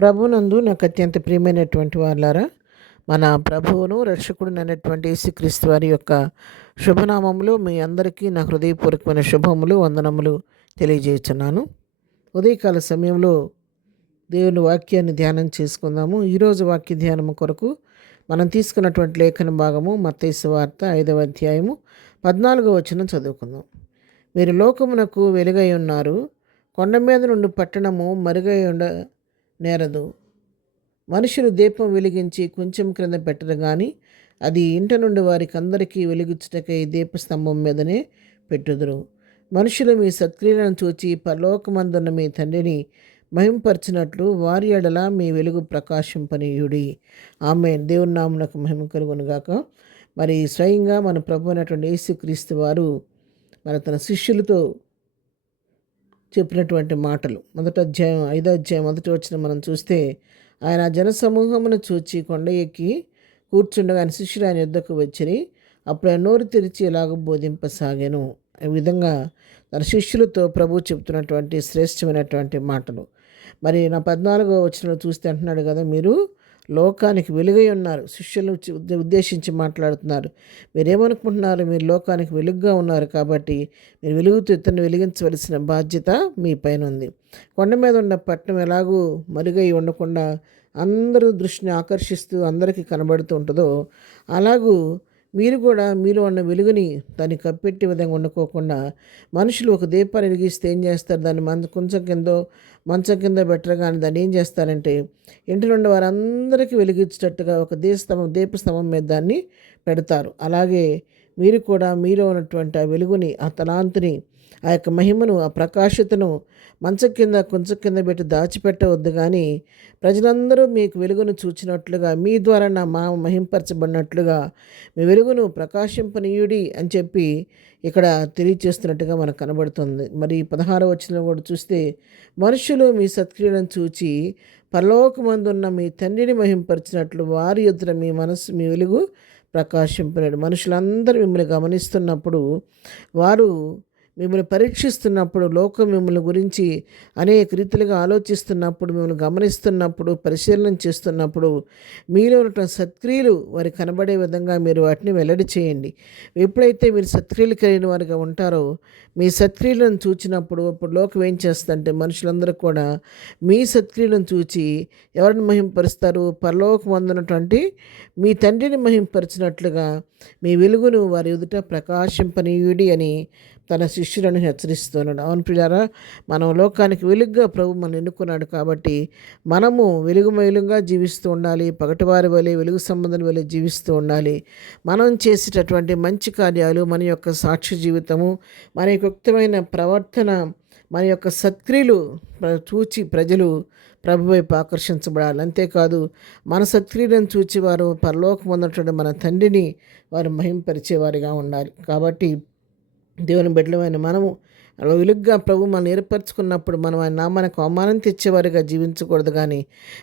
ప్రభునందు నాకు అత్యంత ప్రియమైనటువంటి వాళ్ళారా, మన ప్రభువును రక్షకుడునైనటువంటి యేసుక్రీస్తు వారి యొక్క శుభనామములు మీ అందరికీ నా హృదయపూర్వకమైన శుభములు వందనములు తెలియజేస్తున్నాను. ఉదయకాల సమయంలో దేవుని వాక్యాన్ని ధ్యానం చేసుకుందాము. ఈరోజు వాక్య ధ్యానము కొరకు మనం తీసుకున్నటువంటి లేఖన భాగము మత్తయి సువార్త 5వ అధ్యాయము 14వ వచనం చదువుకుందాం. మీరు లోకమునకు వెలుగై ఉన్నారు, కొండ మీద నుండి పట్టణము మరుగై ఉండ నేరదు. మనుషులు దీపం వెలిగించి కొంచెం క్రింద పెట్టరు కానీ అది ఇంట నుండి వారికి అందరికీ వెలిగించుటకై దీపస్తంభం మీదనే పెట్టుదురు. మనుషులు మీ సత్క్రియలను చూచి పరలోకమందున్న మీ తండ్రిని మహింపరచినట్లు వారి ఎడల మీ వెలుగు ప్రకాశింపనీయుడి. ఆమేన్. దేవుని నామమునకు మహిమ కలుగునుగాక. మరి స్వయంగా మన ప్రభు అయినటువంటి యేసుక్రీస్తు వారు తన శిష్యులతో చెప్పినటువంటి మాటలు 5వ అధ్యాయం 1వ వచనం మనం చూస్తే, ఆయన జనసమూహమును చూచి కొండ ఎక్కి కూర్చుండగా ఆయన శిష్యులు ఆయన యుద్ధకు వచ్చిరి. అప్పుడు ఆయన నోరు తెరిచి ఇలాగ బోధింపసాగాను. ఈ విధంగా తన శిష్యులతో ప్రభు చెప్తున్నటువంటి శ్రేష్టమైనటువంటి మాటలు. మరి నా 14వ వచనంలో చూస్తే అంటున్నాడు కదా, మీరు లోకానికి వెలుగై ఉన్నారు. శిష్యులను ఉద్దేశించి మాట్లాడుతున్నారు. మీరేమనుకుంటున్నారు? మీరు లోకానికి వెలుగుగా ఉన్నారు కాబట్టి మీరు వెలుగుతూ ఇతరుని వెలిగించవలసిన బాధ్యత మీ పైన ఉంది. కొండ మీద ఉన్న పట్టణం ఎలాగూ మరుగై ఉండకుండా అందరూ దృష్టిని ఆకర్షిస్తూ అందరికీ కనబడుతూ ఉంటుందో, అలాగూ మీరు కూడా మీలో ఉన్న వెలుగుని దాన్ని కప్పెట్టే విధంగా వండుకోకుండా, మనుషులు ఒక దీపాన్ని వెలిగిస్తే ఏం చేస్తారు? దాన్ని మంచం కింద బెటర్ కానీ దాన్ని ఏం చేస్తారంటే, ఇంటి నుండి వారందరికీ వెలిగించేటట్టుగా ఒక దీపస్తంభం మీద దాన్ని పెడతారు. అలాగే మీరు కూడా మీలో ఉన్నటువంటి ఆ వెలుగుని, ఆ తలాంతిని, ఆ యొక్క మహిమను, ఆ ప్రకాశతను కొంచెం కింద పెట్టి దాచిపెట్టవద్దు. కానీ ప్రజలందరూ మీకు వెలుగును చూచినట్లుగా, మీ ద్వారా నా మహింపరచబడినట్లుగా మీ వెలుగును ప్రకాశింపనీయుడి అని చెప్పి ఇక్కడ తెలియచేస్తున్నట్టుగా మనకు కనబడుతుంది. మరి 16వ వచనం కూడా చూస్తే, మనుషులు మీ సత్క్రియలను చూచి పరలోకమందున్న మీ తండ్రిని మహింపరిచినట్లు వారి ఎదుట మీ వెలుగు ప్రకాశింపలేడు. మనుషులందరూ మిమ్మల్ని గమనిస్తున్నప్పుడు, వారు మిమ్మల్ని పరీక్షిస్తున్నప్పుడు, లోకం మిమ్మల్ని గురించి అనేక రీతిలుగా ఆలోచిస్తున్నప్పుడు, మిమ్మల్ని గమనిస్తున్నప్పుడు, పరిశీలన చేస్తున్నప్పుడు, మీలో ఉన్న సత్క్రియలు వారికి కనబడే విధంగా మీరు వాటిని వెల్లడి చేయండి. ఎప్పుడైతే మీరు సత్క్రియలు కలిగిన వారిగా ఉంటారో, మీ సత్క్రియలను చూచినప్పుడు అప్పుడు లోకం ఏం చేస్తుందంటే, మనుషులందరూ కూడా మీ సత్క్రియలను చూచి ఎవరిని మహింపరుస్తారు? పరలోకమందున్నటువంటి మీ తండ్రిని మహింపరిచినట్లుగా మీ వెలుగును వారి ఎదుట ప్రకాశింపనీయుడి అని తన శిష్యులను హెచ్చరిస్తున్నాడు. అవును ప్రియులారా, మనం లోకానికి వెలుగుగా ప్రభు మనం ఎన్నుకున్నాడు కాబట్టి మనము వెలుగుమయులుగా జీవిస్తూ ఉండాలి. పగటివారి వలె, వెలుగు సంబంధం వలె జీవిస్తూ ఉండాలి. మనం చేసేటటువంటి మంచి కార్యాలు, మన యొక్క సాక్షి జీవితము, మన యొక్క యుక్తమైన ప్రవర్తన, మన యొక్క సత్క్రియలు చూచి ప్రజలు ప్రభు వైపు ఆకర్షించబడాలి. అంతేకాదు మన సత్క్రియలను చూచి వారు పరలోకం ఉన్నటువంటి మన తండ్రిని వారు మహింపరిచేవారిగా ఉండాలి. కాబట్టి దేవుని బిడ్డలమైన మనము వెలుగుగా ప్రభు మనం ఏర్పరచుకున్నప్పుడు మనం ఆయన నామానికి అవమానం తెచ్చేవారిగా జీవించకూడదు. కానీ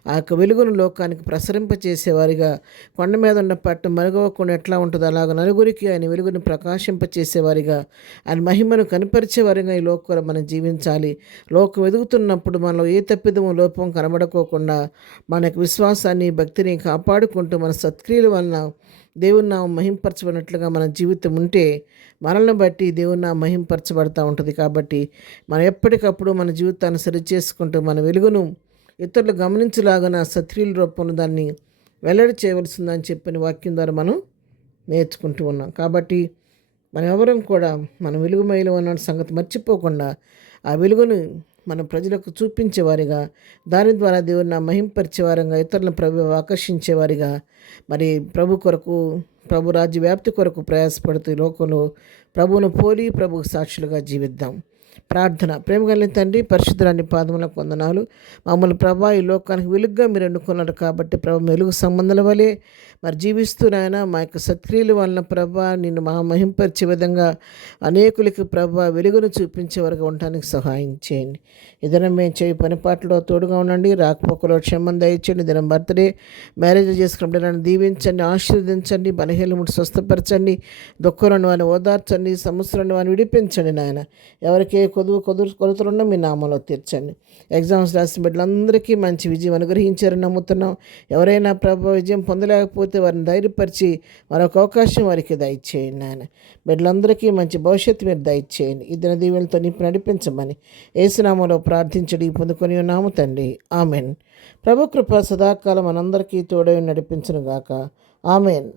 ఆ యొక్క వెలుగును లోకానికి ప్రసరింపచేసేవారిగా, కొండ మీద ఉన్న పట్టు మరుగవకుండా ఎట్లా ఉంటుందో అలాగ నలుగురికి ఆయన వెలుగును ప్రకాశింపచేసేవారిగా, ఆయన మహిమను కనిపరిచేవారిగా ఈ లోకంలో మనం జీవించాలి. లోకం ఎదుగుతున్నప్పుడు మనలో ఏ తప్పిదము లోపం కనబడుకోకుండా మన యొక్క విశ్వాసాన్ని, భక్తిని కాపాడుకుంటూ మన సత్క్రియల వలన దేవుని నామం మహింపరచబడినట్లుగా మన జీవితం ఉంటే మనల్ని బట్టి దేవుని నామం మహింపరచబడతా ఉంటుంది. కాబట్టి మనం ఎప్పటికప్పుడు మన జీవితాన్ని సరిచేసుకుంటూ మన వెలుగును ఇతరులు గమనించలాగా సత్క్రియల రూపంలో దాన్ని వెల్లడి చేయవలసిందని చెప్పిన వాక్యం ద్వారా మనం నేర్చుకుంటూ ఉన్నాం. కాబట్టి మనం ఎవరం కూడా మన వెలుగుమయలు అన్న సంగతి మర్చిపోకుండా ఆ వెలుగును మన ప్రజలకు చూపించేవారిగా, దాని ద్వారా దేవుని మహింపరిచేవారిగా, ఇతరులను ప్రభు ఆకర్షించేవారిగా, మరి ప్రభు రాజ్య వ్యాప్తి కొరకు ప్రయాసపడుతూ లోకంలో ప్రభువును పోలి ప్రభుకు సాక్షులుగా జీవిద్దాం. ప్రార్థన. ప్రేమ కలిగిన తండ్రి, పరిశుద్ధుని పాదములకు వందనాలు. మమ్మల్ని ప్రభా ఈ లోకానికి వెలుగుగా మీరు ఎన్నుకున్నారు కాబట్టి ప్రభు వెలుగు సంబంధాల వలె మరి జీవిస్తూ నాయన మా యొక్క సత్క్రియల వలన ప్రభా నిన్ను మహింపరిచే విధంగా అనేకులకి ప్రభా వెలుగును చూపించే వరకు ఉండటానికి సహాయం చేయండి. ఏదైనా మేము చేయి పనిపాట్లో తోడుగా ఉండండి. రాకపోకలో క్షేమం దయచేయండి. దినం బర్త్డే, మ్యారేజ్ చేసుకున్నప్పుడు నన్ను దీవించండి, ఆశీర్వదించండి, బలహీనమును స్వస్థపరచండి, దుఃఖలను వారిని ఓదార్చండి, సమస్యలను వారిని విడిపించండి నాయన. ఎవరికి ఏ కొదువుకొలుతులున్న మీ నామంలో తీర్చండి. ఎగ్జామ్స్ రాసిన బిడ్డలందరికీ మంచి విజయం అనుగ్రహించారని నమ్ముతున్నాం. ఎవరైనా ప్రభు విజయం పొందలేకపోతే వారిని ధైర్యపరిచి మరొక అవకాశం వారికి దయచేయండి నాయన. బిడ్డలందరికీ మంచి భవిష్యత్తు మీరు దయచేయండి. ఈ దిన దీవెనలతో నింపి నడిపించమని యేసునామంలో ప్రార్థించడి పొందుకొని ఉన్నాము తండ్రి. ఆమెన్. ప్రభు కృప సదాకాలం మనందరికీ తోడై నడిపించునుగాక. ఆమెన్.